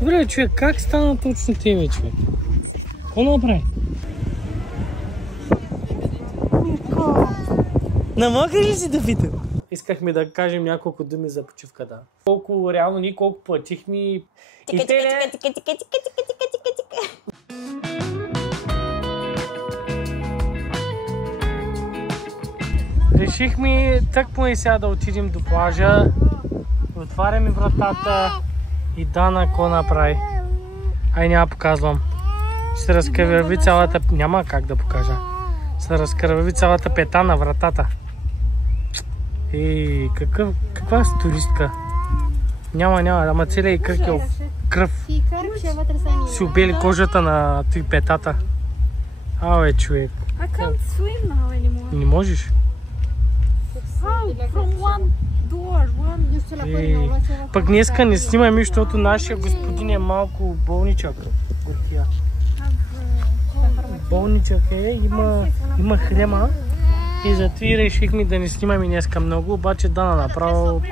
Добре, човек, как стана точно тебе, човек? Какво направи? Намокри ли си да питам? Искахме да кажем няколко думи за почивката. Колко реално ние колко платихме. Решихме тъкмо и сега да отидем до плажа. Отваряме вратата и Дана какво направи? Ай, няма показвам. Ще се разкървави цялата... Няма как да покажа. Ще се разкървави цялата пета на вратата. Ей, каква туристка? Няма, ама целият кръг е кръв. Си обели кожата на той петата. Абе, човек. I can't swim now anymore. Не можеш? How? From one door, one... Пък днеска не снимаме, защото нашия господин е малко болничък. Болничък е, има хрема. И затова решихме да не снимаме днеска много, обаче Дана направо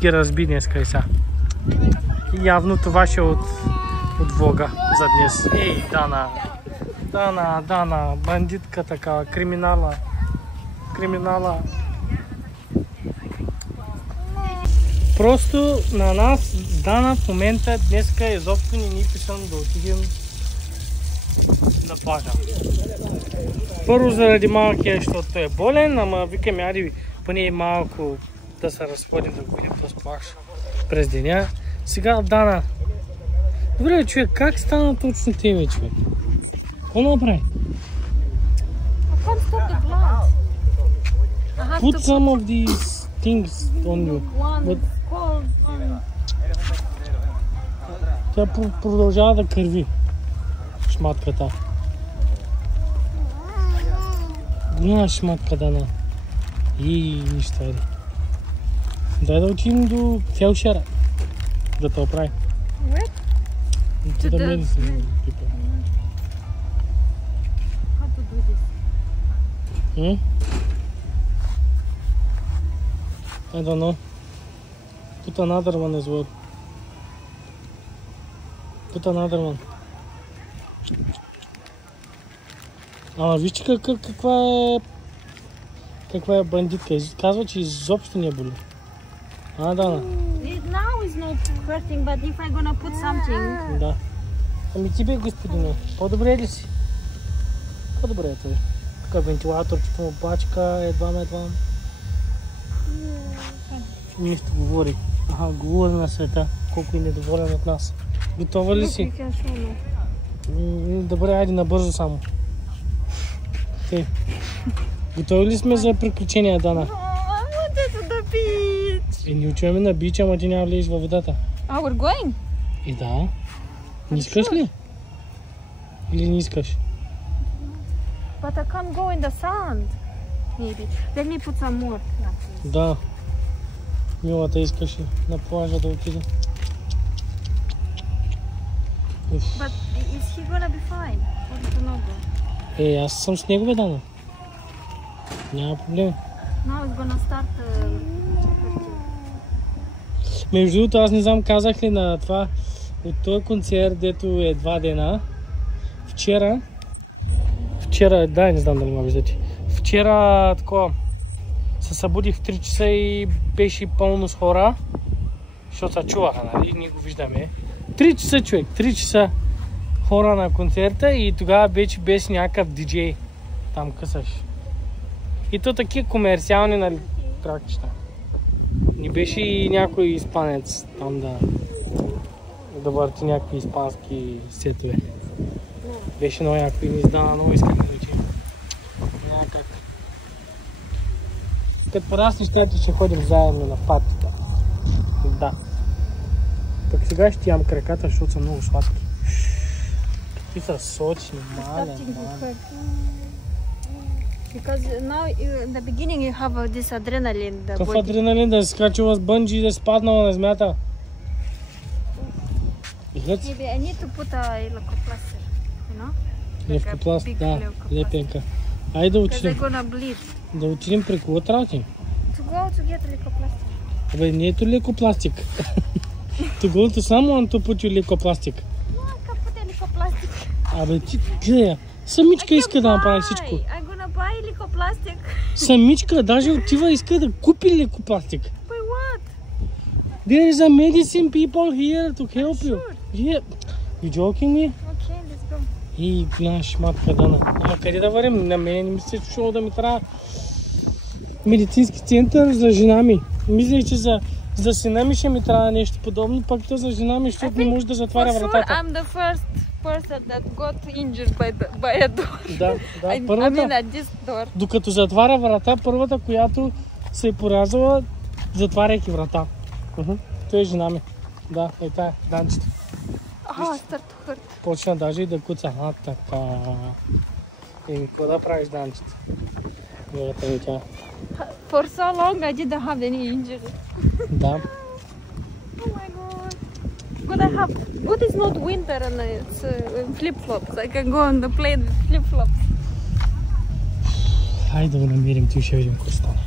ги разби днеска и сега. И явно това ще е от влога за днес. Ей, Дана, бандитка такава, криминала. Просто на нас, Дана в момента днеска изобщо не ни пишем да отидем на плажа. Първо заради малкия, защото той е болен, ама викаме, ади поне малко да се разходим, да видим този плаж през деня. Сега Дана. Добре, човек, как стана точно тебе, човек? Какво направи? Put some of these things on you. Тя продължава да кърви. Шматката. Голяма шматка, Дана. И нищо е. Дай да отидем до фелшера. Да те оправи. To the the medicine people. How to do this? I don't know. Put another one as well. Put another one. Ама вижте каква е бандитка. Казва, че изобщо не боли. Дана. Now is not hurting, but if I'm gonna put something... Да. Ами ти бе, господине, по-добре ли си? По-добре е той. Тук вентилатор, помопачка, едва. Нищо говори. Говори на света, колко е недоволен от нас. Готова ли си? Добре, айде набързо само. Тъй. Готови ли сме за приключения, Дана? Не отиваме на бича, ама ти няма влезеш във водата. We're going? И да. Не искаш ли? Или не искаш? But I can't go in the sand. Maybe. Let me put some more. Да. Милата искаше на плажа да отиде. But is he gonna be fine? Or not go? Аз съм с него, бе, Дана. Няма проблем. Now it's gonna start Между другото, аз не знам, казах ли на това от този концерт, дето е 2 дена. Вчера, да, не знам дали ме виждате. Вчера такова се събудих в 3 часа и беше пълно с хора, защото се чуваха, нали, ние го виждаме. 3 часа, човек, 3 часа хора на концерта и тогава вече беше някакъв диджей. Там късаш. И то такива комерциални, нали, тракчета. Не беше и някой испанец там да върти някакви испански сетове. Беше много някой ни издана, много исках да рече. Няма как. Като пораснеш, ще ходим заедно на патите. Да. Пък сега ще ям краката, защото са много сладки. Какви са сочни, мале. Because now in the beginning you have this adrenaline. Какъв адреналин? Да се скачила с бънджи и да се паднала на земята? Maybe I need to put a leukoplaster, you know? Левкопласт, да, лепенка. Айде да отидем. Because they're gonna bleed. Да отидем при кого трябва? To go to get leukoplaster. Абе, не ето лекопластик. To go to someone to put you leucoplastic. Că pute lipoplastic. Абе, ти гледай я. Самичка иска да направи всичко. I'm gonna buy lipoplastic. Самичка даже отива иска да купи лекопластик. But what? There is a medicine people here to help you. Yeah. You joking me? Okay, let's go. И голяма шматка, Дана. А къде да вървим? На мен не ми се чуло да ми трябва медицински център за жена ми. Мислех, че за сина ми ще ми трябва нещо подобно, пък то за жена ми, защото не може да затваря вратата. I'm the first person that got injured by a door. Да, I първата, mean at this door. докато затваря врата, първата, която се е порязала, затваряйки врата. Той е жена ми. Да, е тая, Данчето. Стart to hurt. Почна даже и да куца. Така. Какво да правиш, Данчето? Гледате ми тя. For so long I didn't have any injury. Да. Oh my god. Good is not winter and it's flip-flops. I can go on the plane with flip-flops. Хайде да го намерим, ти ще видим какво стане.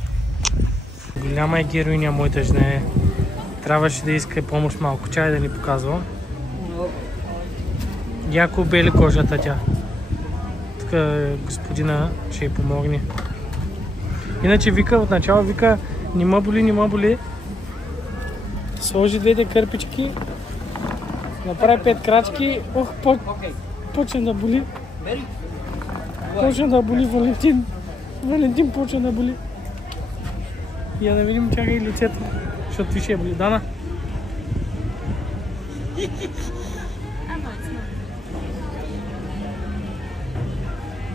Голяма е героиня, моята жена е. Трябваше да иска помощ малко. Чай да ни показва. Яко бели кожата тя. Тук господина ще й помогне. Иначе вика, отначало вика, нима боли. Сложи двете кърпички. Направи 5 крачки. Почна да боли. Почна да боли Валентин. Валентин почна да боли. Я да видим, чакай лицето, защото ти ще боли. Дана?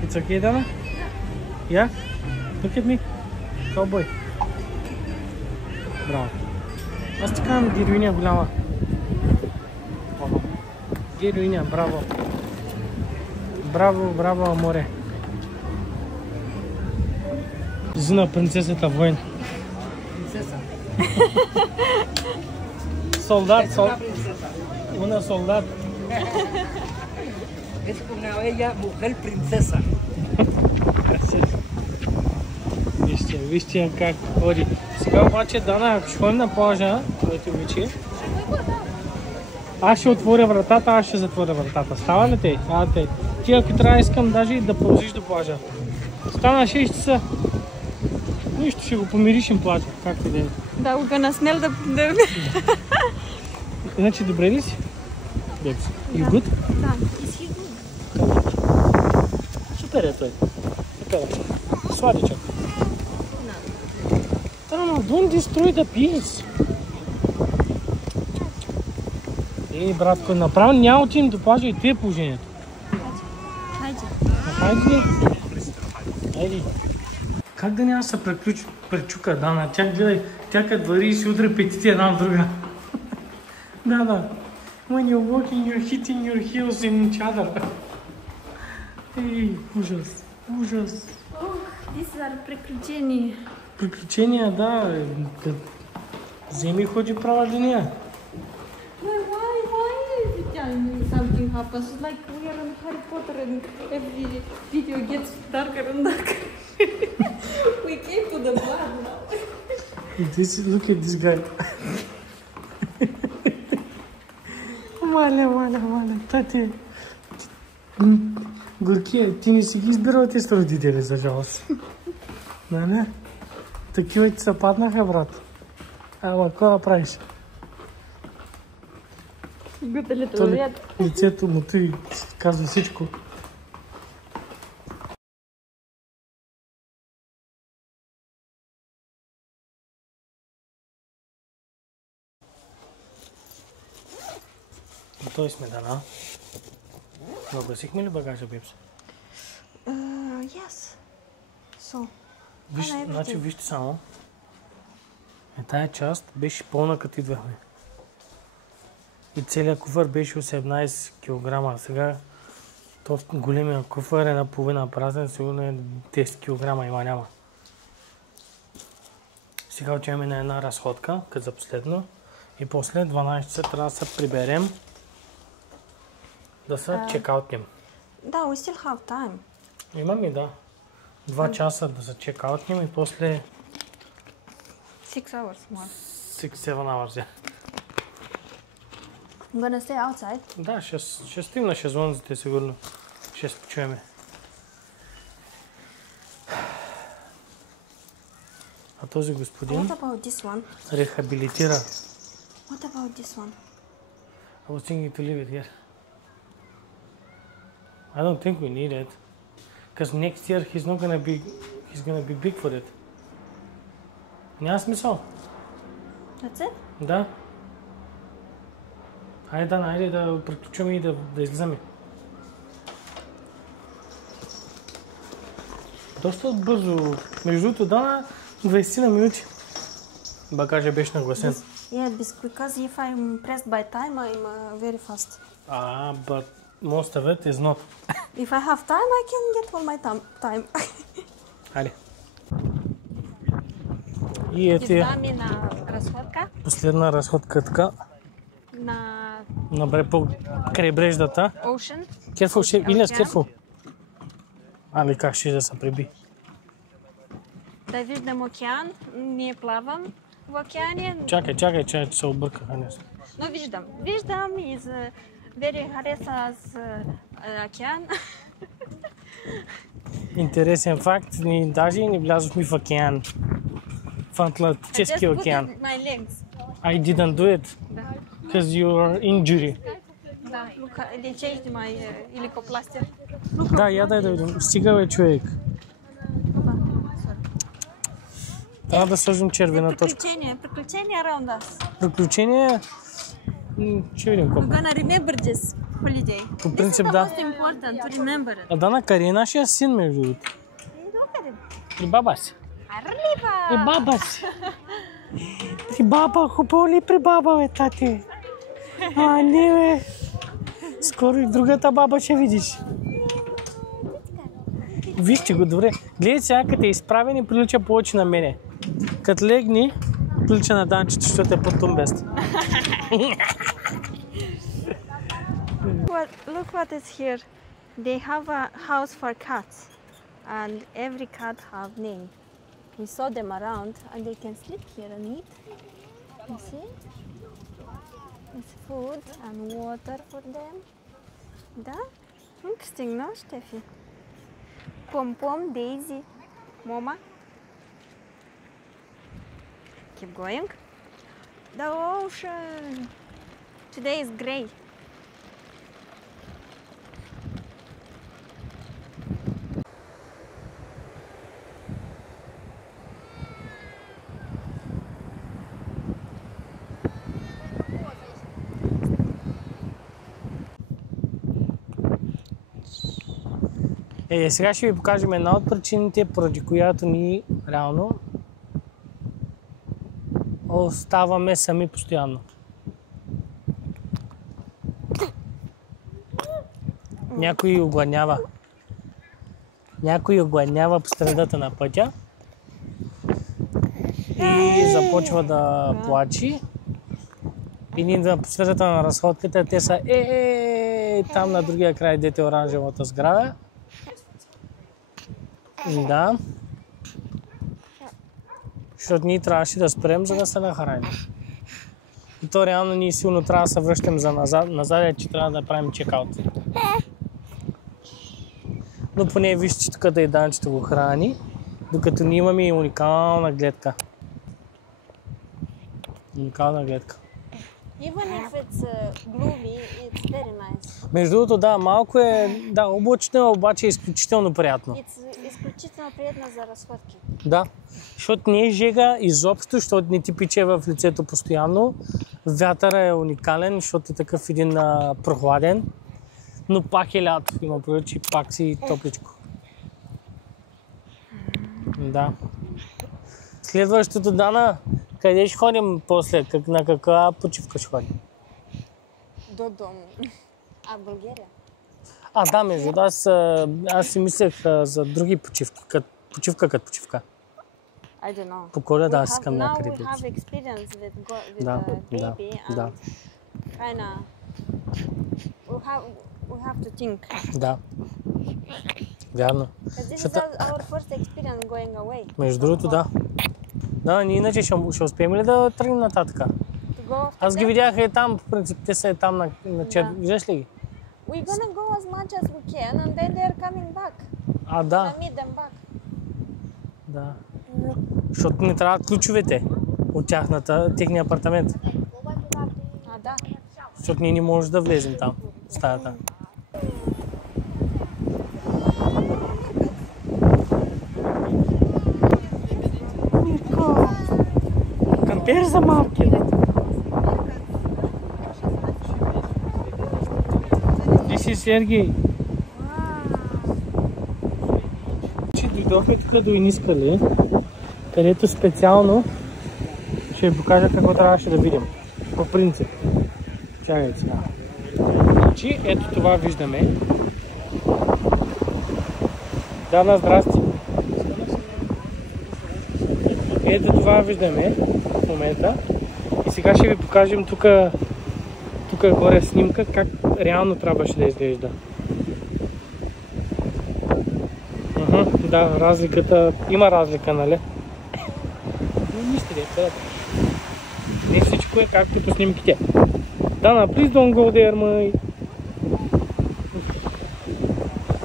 It's okay, Dana? Yeah? Look at me. Cowboy. Браво. Аз ти казвам героиня голяма. Героиня, браво. Браво, аморе. Зина принцесата воин. Принцеса. Солдат. Una солдат. Es como ella mujer princesa. Вижте как ходи. Сега обаче, Дана, ако ще ходим на плажа, който вече, аз ще отворя вратата, аз ще затворя вратата. Става ли те? Ти ако трябва, искам даже и да продължиш до плажа. Стана 6 часа. Нищо, ще го помиришим плажа. Както и да е. Да, we're gonna smell the... Значи, добре ли си? Бебс. You good? Да. Is he good? Супер е той. Така да. Сладичък. No, don't destroy the piece. Братко, направо няма отидем до плажа и това е положението. Хайде. Как да няма се пречука, Дана? Тя гледай, тя като вари и си удри петите една в друга. Да. When you're walking, you're hitting your heels in each other. Ужас. These are приключения. Приключения, да. Вземи и ходи права линия. Why every time something happens? Like we are in Harry Potter and every video gets darker and darker. We came to the blood now. Look at this guy. Маля. Тати. Горкия, ти не си ги избирал тези родители, за жалост. Не. Такива ти се паднаха, брат. Ама, какво да правиш? Лицето му ти казва всичко. Готови сме, Дана. Нагласихме ли багажа, Бебс? Yes. So. Вижте само. Тая част беше пълна като идвахме. И целият куфър беше 18 кг. Сега големия куфър е наполовина празен, сигурно е 10 кг има няма. Сега отиваме на една разходка, като за последно. И после 12 часа трябва да се приберем. Да се чекаутнем. Да, we still have time. Имаме, да. 2 часа да се чекаутнем и после... 6 hours more. 6-7 hours, yeah. I'm gonna stay outside. Да, ще стоим на шезлонзите сигурно. Ще спочиваме. А този господин What about this one? рехабилитира. What about this one? I was thinking to leave it here. I don't think we need it. Because next year he's gonna be big for it. Няма смисъл. That's it? Да. Хайде да приключваме и да излизаме. Доста бързо. Между другото, Дана, 20 на минути. Багажа беше нагласен. Yeah, because if I'm pressed by time, I'm very fast. But most of it is not. If I have time, I can get all my time. Хайде. И ето е Идваме на разходка последна разходка така. на По крайбреждата. Ocean. Careful, Ilias, careful. Али как ще да се приби. Да виждам океан, ние плавам в океане, Чакай, че се объркаха нещо. но виждам и very хареса с океан. Интересен факт, даже не влязохме в океан. В Атлантическия океан. My legs. I didn't do it. Because you are injury. Да, they changed my helicopter. Да, я да видим. Стига бе, човек. Трябва да сложим червена точка. Приключения around us. Приключения? Ще видим We're колко. gonna remember this holiday. По принцип да. Most important to remember it. А Дана, къде е нашия син между другото? При баба си. Arriba! При баба си. При баба, хубаво ли при баба, бе, тати? Не, бе. Скоро и другата баба ще видиш. Вижте го, добре. Гледай сега, като е изправен и прилича повече на мене. Като легни, прилича на Данчето, защото е по-тумбест. Look what is here. They have a house for cats, and every cat have name. We saw them around, and they can sleep here and eat. You see? It's food and water for them. Да? Interesting, no, Steffi? Pom-Pom, Daisy, Mama. Keep going. The ocean. Today is grey. Сега ще ви покажем една от причините, поради която ние реално оставаме сами постоянно. Някой огладнява. Някой огладнява по средата на пътя и започва да плачи. И ние по средата на разходката те са там на другия край, дете оранжевата сграда. Да. Защото ние трябваше да спрем, за да се нахраним. И то реално ние силно трябва да се връщаме назад, че трябва да правим чекаут. Но поне вижте, че тук да и Данчето го храни, докато ние имаме и уникална гледка. Уникална гледка. Even if it's gloomy, it's very nice. Между другото, да, малко е, да, облачно, обаче е изключително приятно. Изключително приятно за разходки. Да, защото не е жега изобщо, защото не ти пече в лицето постоянно. Вятъра е уникален, защото е такъв един прохладен. Но пак е лято, има предвид, че пак си топличко. Да. Следващото, Дана, къде ще ходим после? На каква почивка ще ходим? До дом. А, България? Да, между аз си мислех за други почивки, почивка. I don't know. По Коледа аз искам някъде. Now we have experience with Да, the baby да. and kinda we have to think. Да. Вярно. This is our first experience going away. Между другото, да. Да, ние иначе ще успеем ли да тръгнем нататък? To go. Аз ги видях и там, по принцип, те са и там на чет. Виждаш ли ги? We're gonna go as much as we can and then they're coming back. А, да. I meet them back. Да. Защото ни трябват ключовете от техния апартамент. А, да. Защото ние не можем да влезем там, в стаята. Кампер за маркет. This is Сергей. Дойдохме тук до Инискали, където специално ще ви покажа какво трябваше да видим. По принцип. Чакайте сега. Значи, ето това виждаме. Дана, здрасти. Ето това виждаме в момента. И сега ще ви покажем тук горе снимка, как реално трябваше да изглежда. Да, разликата, има разлика, нали? Нищо ли е, не всичко е както по снимките. Дана, please don't go there, май.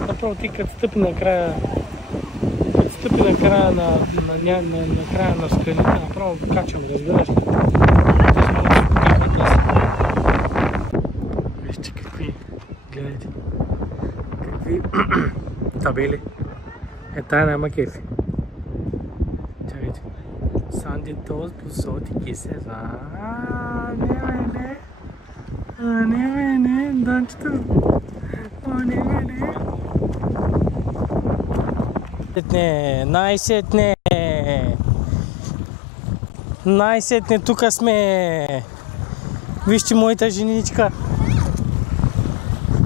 Направо ти като стъпи на края, на края на скалите, направо качвам, разбираш ли? Вижте какви, гледайте, какви табели. Тая няма кефи. Чакайте. Санди тост по соти кисе. Не, данчето. Не. Най-сетне, тук сме. Вижте моята женичка.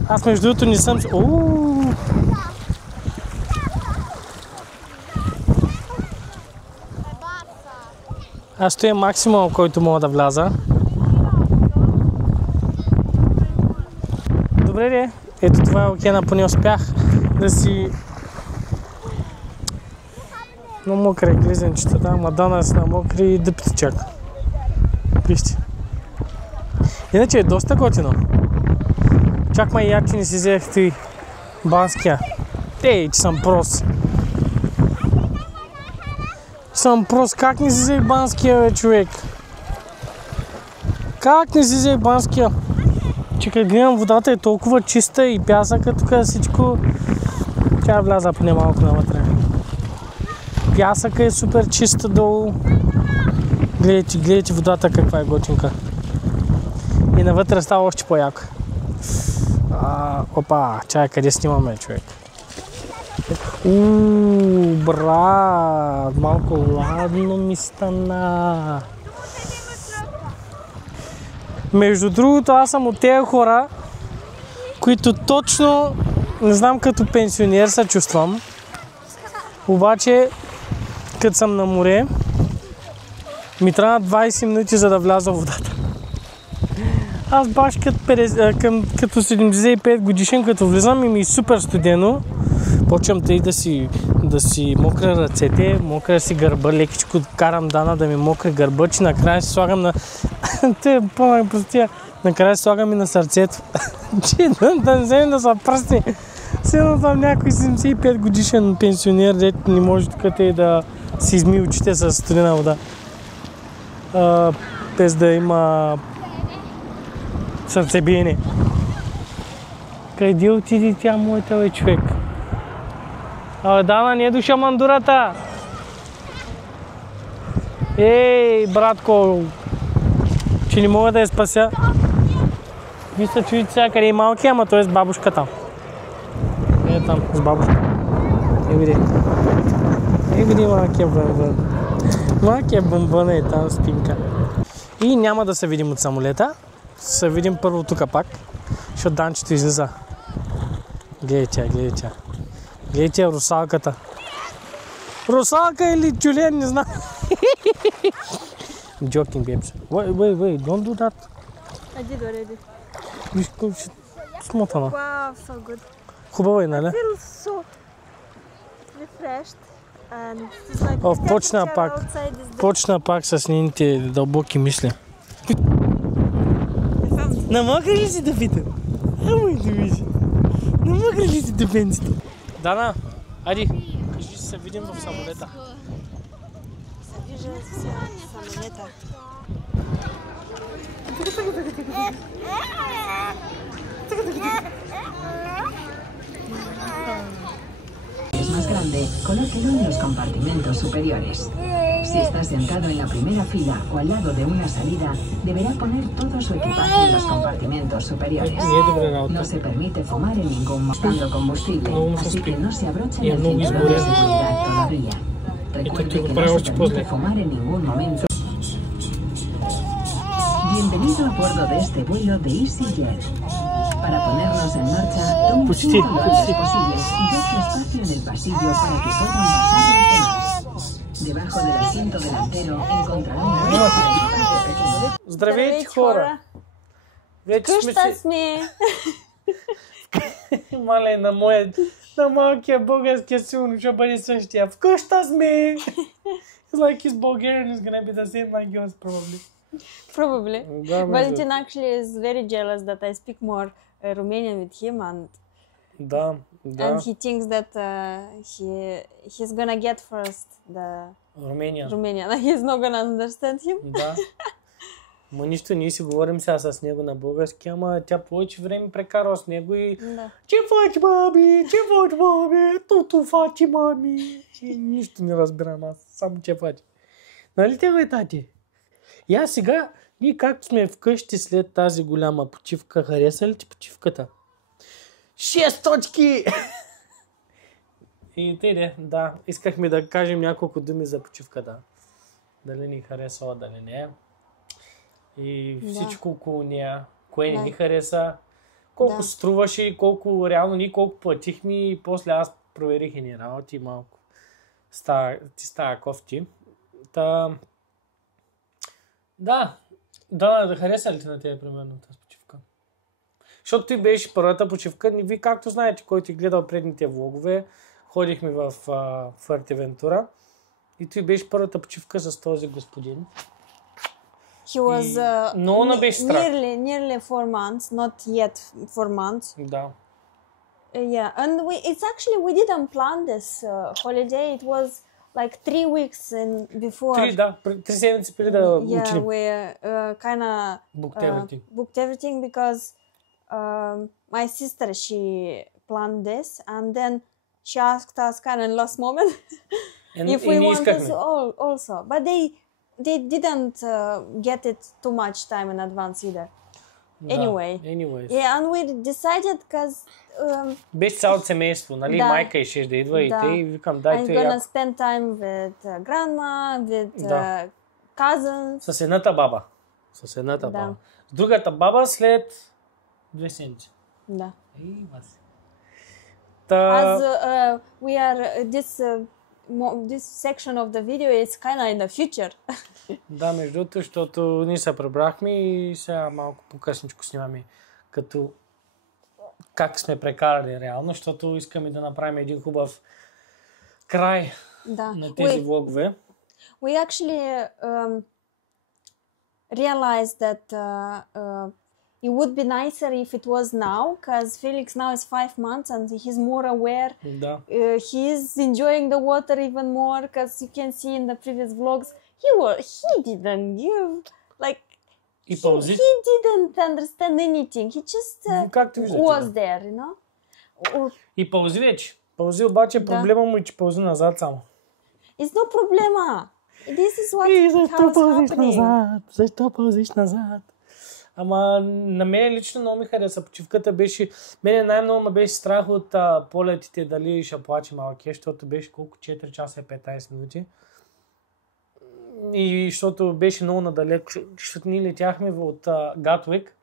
Аз между другото не съм... Аз стоя максимум, който мога да вляза. Добре ли? Ето това е океана, поне успях да си... На мокри глезенчета, ама Дана си на мокри дъпите чак. Вижте. Иначе е доста готино. Чак май як, че не си взех ти банския. Ей, че съм прос. Как не си взех банския, бе, човек? Как не си взех банския? Че като гледам, водата е толкова чиста и пясъка, тук всичко... Тя вляза поне малко навътре. Пясъка е супер чиста долу. Гледайте водата каква е готинка. И навътре става още по-яко. Опа, чай, къде снимаме, човек? Брат, малко ладно ми стана. Между другото, аз съм от тези хора, които точно, не знам, като пенсионер се чувствам. Обаче, като съм на море, ми трябва 20 минути, за да вляза в водата. Аз баш като 75 годишен, като влизам и ми е супер студено, почвам тъй да си мокра ръцете, мокра си гърба, лекичко карам Дана да ми мокри гърба, че накрая си слагам на... накрая си слагам и на сърцето. Че да не вземем да са пръсти. Сигурно там някой 75 годишен пенсионер, дето не може тук да си изми очите с студена вода. Без да има сърцебиене. Къде отиде тя, моята, бе, човек? Дана, не е душа мандурата! Ей, братко! Че не мога да я спася. Мисля, чуете сега къде е малки, ама той е с бабушка там. Е там, с бабушка. Види малкия бъмбън. Малкия бъмбън е там спинка. И няма да се видим от самолета. Се видим първо тук пак, защото Данчето излиза. Гледайте я. Гледайте я, русалката. Русалка или тюлен, не знам. Joking, babes. Wait, don't do that. I did already. Виж колко ще смотана. Wow, so good. Хубаво е, нали? I feel so refreshed and it's like Почна пак с нейните дълбоки мисли. Намокри ли си дъбите? Ама и да вижи. Намокри ли си дъбенците? Дана, айди, кажи, ще се видим в самолета. Се вижда в самолета. Es más grande, colóquelo en los compartimentos superiores. Si está sentado en la primera fila o al lado de una salida, deberá poner todo su equipaje en los compartimentos superiores. No se permite fumar en ningún momento combustible, así que no se abrochen el cinturón de seguridad todavía. Recuerde que no se permite fumar en ningún momento. Bienvenido a bordo de este vuelo de EasyJet. Para ponernos en marcha, tome asiento lo antes posible y deje espacio en el pasillo para que puedan pasar los demás. Debajo del asiento delantero encontrará una mesa para equipaje pequeño. Здравейте, хора! Вече сме Къща си... сме! Мале, на малкия българския силно ще бъде същия. Вкъща сме! Like his Bulgarian is gonna be the same like yours probably. Probably. Да, Valentin actually is very jealous that I speak more Romanian with him and Да. he thinks that he's gonna get first the Румения. Romanian. He's not gonna understand him. Да. Ма нищо, ние си говорим сега с него на български, ама тя повече време прекарва с него и... Да. Че фати, мами? Тото фати, мами? И нищо не разбирам аз, само че фати. Нали те, бе, тати? И аз сега, ние както сме вкъщи след тази голяма почивка, хареса ли ти почивката? 6 точки! И те, да, искахме да кажем няколко думи за почивката. Дали ни харесала, дали не. И всичко около нея, кое не ни хареса, колко струваше и колко реално ние колко платихме и после аз проверих едни работи малко. Ти става кофти. Да, хареса ли ти на тебе примерно тази почивка? Защото ти беше първата почивка, ви както знаете, който гледал предните влогове, ходихме в Фортевентура и той беше първата почивка с този господин. He was nearly 4 months, not yet 4 months. Да. Yeah, and we didn't plan this holiday. It was like 3 weeks before. 3 седмици преди да учим. Yeah, we kind of booked everything because my sister, she planned this and then she asked us kind of last moment if we wanted to also. But they didn't get it too much time in advance either. Anyways. Yeah, and we decided because беше цялото семейство, нали? Майка и ще да идва и те и викам, дайте I'm gonna spend time with grandma, with cousins. С едната баба. С другата баба след 2 седмици. Да. As we are this section of the video is kind of in the future. Да, между другото, защото ние се пребрахме и сега малко по-късничко снимаме като как сме прекарали реално, защото искаме да направим един хубав край на тези влогове. We actually realized that it would be nicer if it was now, because Felix now is 5 months and he's more aware. Да. He is enjoying the water even more, because you can see in the previous vlogs he didn't give like he didn't understand anything. He just was there, you know. И пълзи вече. Пълзи обаче проблема му е, че пълзи назад само. It's no проблема. This is what Защо пълзиш назад? Ама на мен лично много ми хареса почивката. Мене най-много ме беше страх от полетите, дали ще плаче малки, защото беше колко 4 часа и 15 минути. И защото беше много надалеко, защото ние летяхме от Гатуик,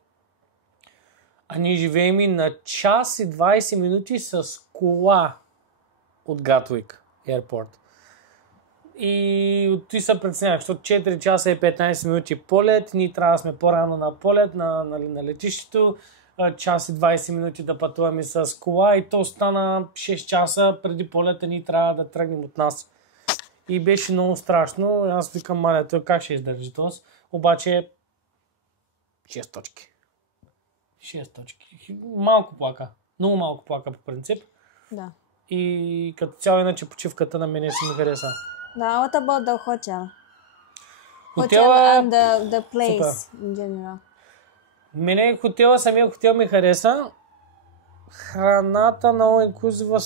а ние живеем и на час и 20 минути с кола от Гатуик Airport. И ти се преценявах, защото 4 часа и 15 минути полет, ние трябва да сме по-рано на полет на летището, час и 20 минути да пътуваме с кола и то стана 6 часа преди полета, ние трябва да тръгнем от нас. И беше много страшно. Аз викам, маля, той как ще издържи този? Обаче 6 точки. 6 точки. Малко плака. Много малко плака по принцип. Да. И като цяло иначе почивката на мене си ми хареса. Да, what about the hotel? Хотела Hotel е and the place in general. Мене хотела, самия хотел ми хареса. Храната на All Inclusive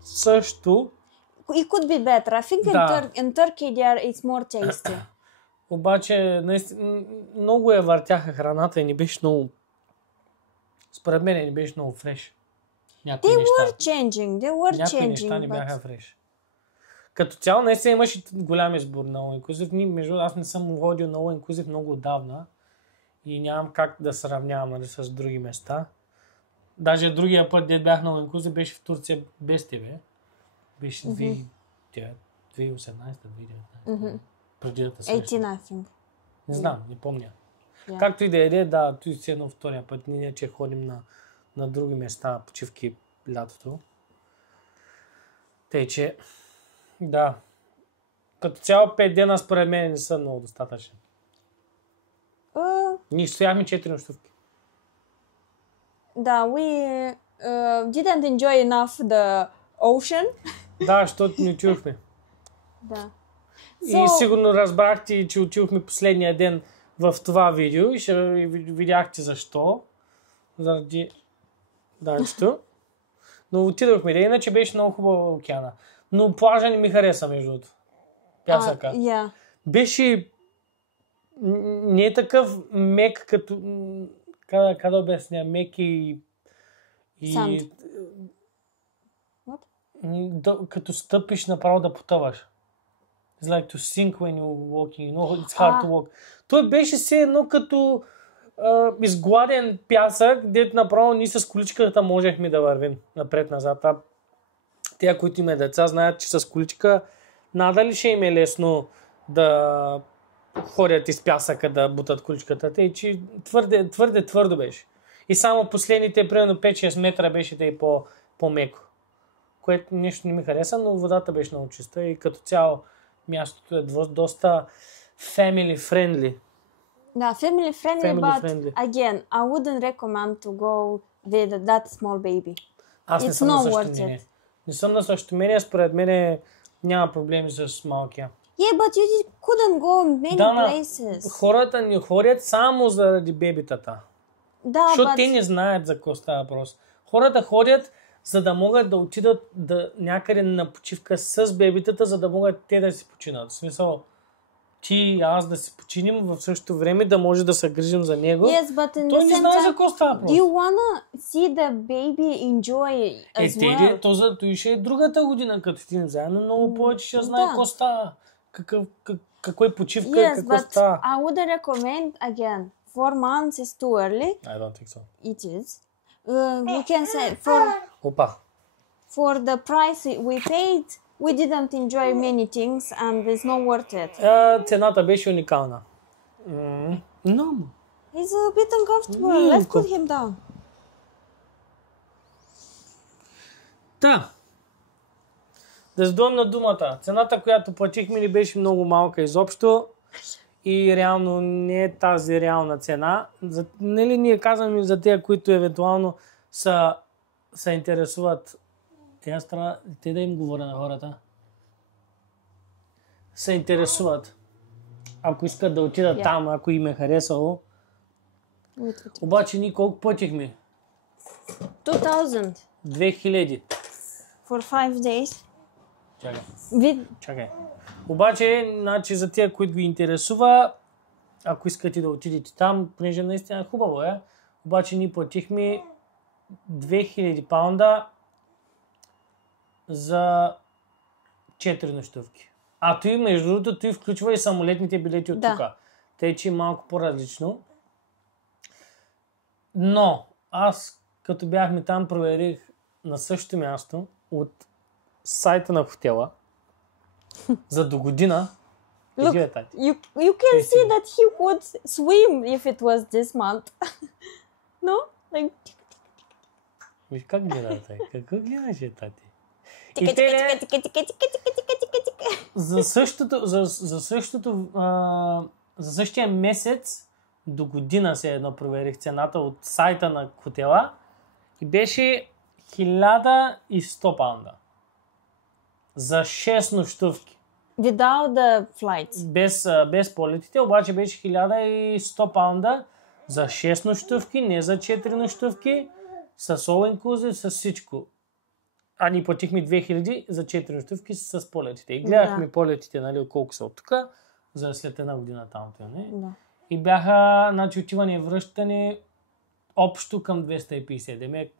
също. It could be better. I think Да. in Turkey it's more tasty. Обаче, наистина, много я въртяха храната и не беше много... Според мен не беше много фреш. Някои They неща. were Някои changing, неща не but бяха фреш. Като цяло, наистина имаше голям избор на All Inclusive. Аз не съм водил на All Inclusive много отдавна и нямам как да сравнявам, нали, с други места. Даже другия път, дед бях на All Inclusive, беше в Турция без тебе. Беше 2018-2019. Преди да те срещна. 18, I think. Не знам, не помня. Yeah. Както и да е, да, той си едно втория път. Ние че ходим на други места, почивки лятото. Тъй, че да. Като цяло 5 дена според мен не са много достатъчни. Ние стояхме 4 нощувки. Да, we didn't enjoy enough the ocean. Да, защото не чухме. Да. И сигурно разбрахте, че отидохме последния ден в това видео и ще видяхте защо. Заради данчето. Но отидохме, да, иначе беше много хубава океана. Но плажа не ми хареса, между другото. Пясъка. Yeah. Беше не е такъв мек, като как да обясня, мек и Sand. What? Като стъпиш направо да потъваш. It's like to sink when you're walking. You know, it's hard to walk. Той беше все едно като изгладен пясък, дето направо ние с количката можехме да вървим напред-назад. Тя, които има деца, знаят, че с количка надали ще им е лесно да ходят из пясъка да бутат количката. Тъй, че твърде твърдо беше. И само последните, примерно 5-6 метра беше да и по-меко. Което нещо не ми хареса, но водата беше много чиста и като цяло мястото е доста family friendly. Да, family friendly, Family but friendly. again, I wouldn't recommend to go with that small baby. Аз не It's съм not на същото worth мнение. it. Не съм на същото мнение, според мен няма проблеми с малкия. Yeah, but you couldn't go many places. Хората не ходят само заради бебитата. Да, Защото but те не знаят за какво става въпрос. Хората ходят, за да могат да отидат някъде на почивка с бебитата, за да могат те да си починат. В смисъл, ти и аз да си починим в същото време, да може да се грижим за него. yes, but in Той the не same знае за time, какво става въпрос. do you wanna see the baby enjoy as well? То ще е другата година, като отидем заедно, много повече ще знае да. какво става. Какво е почивка, Yes, какво but става. I wouldn't recommend again. 4 months is too early. I don't think so. It is. We can say Опа. for the price we paid, we didn't enjoy many things and it's not worth it. Цената беше уникална. Но. He's a bit uncomfortable. Let's put him down. Да. Да сдуем на думата. Цената, която платихме, ни беше много малка изобщо и реално не е тази реална цена. Нали, ние казваме за тези, които евентуално се интересуват. Те да им говоря на хората. Се интересуват. Ако искат да отидат там, ако им е харесало. Wait. Обаче ние колко платихме? 2000 2000. for 5 days. Чакай. With Чакай. Обаче, значи, за тия, които ги интересува, ако искате да отидете там, понеже наистина хубаво е, обаче ние платихме 2000 паунда за 4 нощувки. А той, между другото, той включва и самолетните билети от тук. Тъй, че е малко по-различно. Но, аз, като бяхме там, проверих на същото място от сайта на хотела за до година. look, you can see that he would swim if it was this month. No? Like Виж как гледа той? Какво гледаше тати? тика, И те тика, тика, тика, тика, тика, тика, тика, тика. за същия месец до година се едно проверих цената от сайта на хотела и беше 1100 паунда. За 6 нощувки. Without the flights. Без полетите, обаче беше 1100 паунда за 6 нощувки, не за 4 нощувки, с all inclusive, с всичко. А ние платихме 2000 за 4 нощувки с полетите. И гледахме полетите, нали, колко са от тук, за след една година там. Не? Да. И бяха, значи, отиване и връщане общо към 250. Демек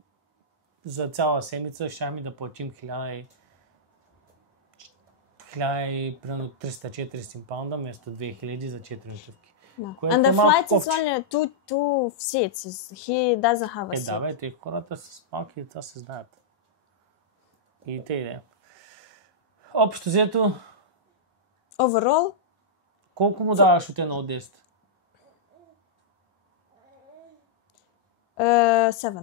за цяла седмица щяхме да платим 1300-400 паунда вместо 2000 за 4 нощувки. Да. Което And the е малко flight is кофти. only two seats. He doesn't have a Да, seat. бе, те хората с малки деца се знаят. И те идея. Общо взето, Overall, колко му даваш от 1 от 10? 7.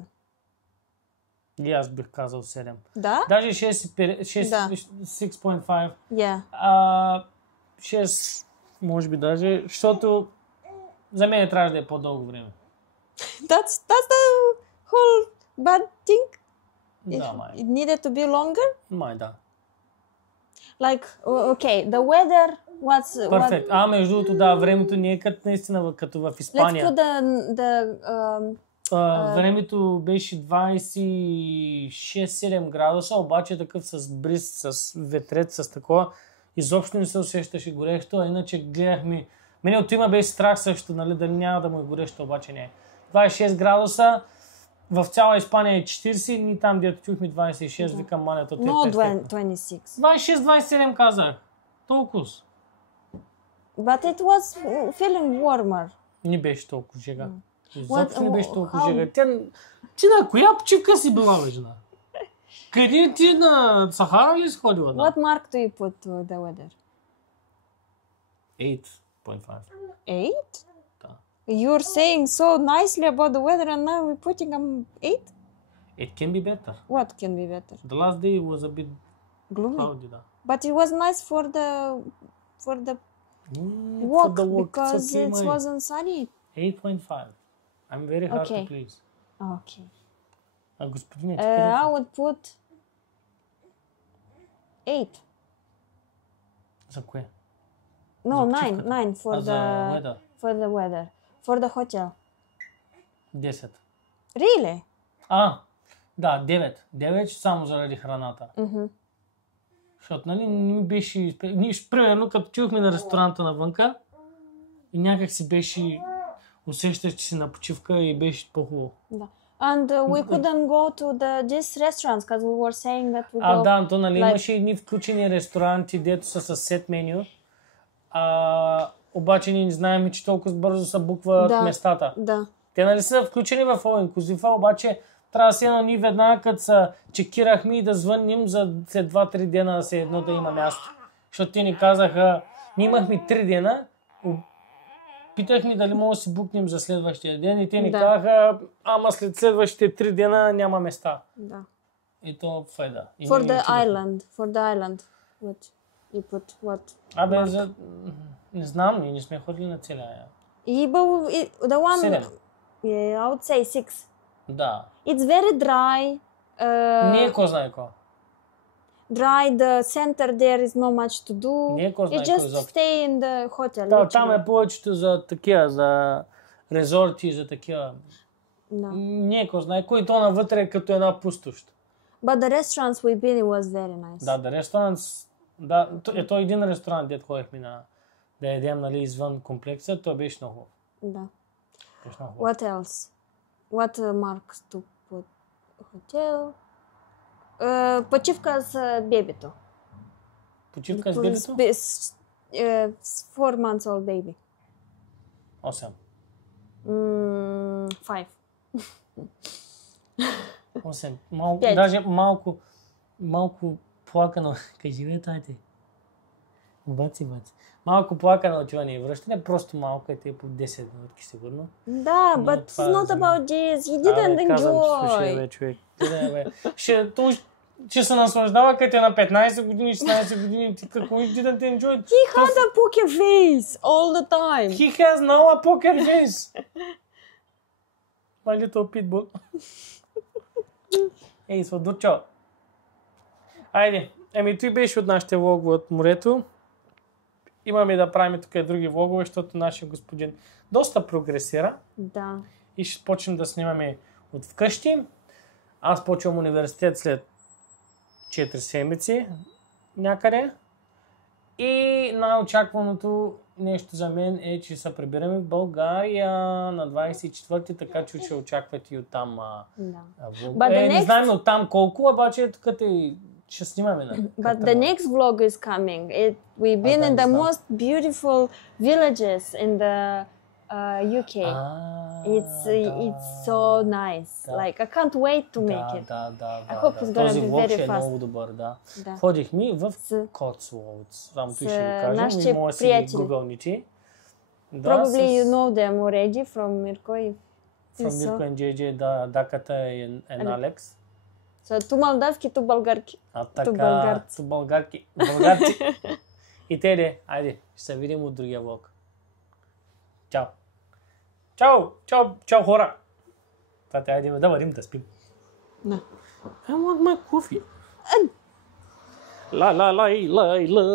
И аз бих казал 7. Да? Даже 6, Да. 6.5. Yeah. 6, може би даже, защото за мен трябваше да е по-дълго време. That's the whole bad thing. Да, май. It needed to be longer. Май, да. Like, okay, the weather. What's Перфект. Между другото, да, времето не е наистина като в Let's Испания. put the Времето беше 26-7 градуса, обаче такъв с бриз, с ветрец, с такова. Изобщо не се усещаше горещо, а иначе гледахме. Мене от има беше страх също, нали, дали няма да му е горещо, обаче не е. 26 градуса, в цяла Испания е 40, ние там, дето чухме 26, викам, маня, то те е no перфектно. 26. 26-27 казах. Толкова. But it was feeling warmer. Не беше толкова жега. Изобщо не беше толкова how- жега. Ти на коя почивка си била, бе, жена? Къде ти на Сахара ли сходила? Да? What mark do you put to the weather? 8.5. 8? Да. You're saying so nicely about the weather and now we're putting 8? It can be better. What can be better? The last day was a bit Gloomy. cloudy, да. But it was nice for the For walk the walk, because it's okay, it mate. wasn't sunny. 8.5. I'm very hard Okay. to please. Okay. А господине, ти I къде? would put 8. За кое? No, За 9. почивката? 9 for За the weather? weather. For the hotel. 10. Really? Да, 9. 9 само заради храната. Защото, нали, не ми беше... Ние, примерно, като отидохме на ресторанта навънка и някак си беше... Усещаш, че си на почивка и беше по-хубаво. Да. And we couldn't go to these restaurants because we were saying that we go. Да, то, нали, like- имаше едни включени ресторанти, дето са с сет меню. Обаче ние не знаем, че толкова бързо се букват Да. местата. Да. Те, нали, са включени в All Inclusive, обаче трябва да се едно ние веднага, като се чекирахме и да звънним за след 2-3 дена се едно да има място. Защото те ни казаха, ние имахме 3 дена, питахме дали мога да си букнем за следващия ден и те ни Да. казаха, ама след следващите 3 дена няма места. Да. И то файда. И For ние the отидохме. island. For the island. What? You put what? Не знам, ние не сме ходили на целия. The one. 7. Yeah, I would say 6. Да. It's very dry. Не е кой знае какво. Dry. The center there is not much to do. Не е кой знае You какво just изобщо. stay in the hotel. Да, там literally. е повечето за такива, за резорти, за такива. Да. Не е кой знае кой, то навътре е като една пустощ. But the restaurants we've been in was very nice. Да, ресторант. Да, ето един ресторант, дето ходихме да ядем, нали, извън комплекса, той беше много хубав. Да. Беше много хубав. What else? What marks to put? Hotel. Почивка с бебето. Почивка с бебето? 4 months old baby. 8. 5. 8. Малко, Пет. даже малко плакано. Кажи, бе, тати. Баци. Малко плакано отиване и връщане, просто малко е те по 10 минутки сигурно. Да, Но but това it's not за мен- about this. He didn't Казвам, слушай, enjoy. бе, човек. Ти да, бе. че се наслаждава като е на 15 години, 16 години, ти какво didn't enjoy? He had a poker face all the time. He has now a poker face. My little pitbull. Ей, сладурчо. Айде, той беше от нашите влогове от морето. Имаме да правим тук и други влогове, защото нашия господин доста прогресира. Да. И ще почнем да снимаме от вкъщи. Аз почвам университет след 4 седмици някъде. И най-очакваното нещо за мен е, че се прибираме в България на 24-ти, така че ще очаквате и оттам влог. Не знаем оттам колко, обаче тук ще снимаме. But the next vlog is coming. We've been in the most beautiful villages in the UK. It's so nice. Like I can't wait to make it. I hope it's gonna be very fast. Много добър, да. Ходихме в Cotswolds. Само той ще ви кажем. И може си ги гугълните. Probably you know them already from Mirko. From Mirko and JJ, Даката and Alex. So, ту молдавски, ту българки. Ту българки. Българци. И те, айде, ще се видим от другия влог. Чао! Чао, хора! Тате, айде да вървим да спим. No. I want my coffee. La la la la la.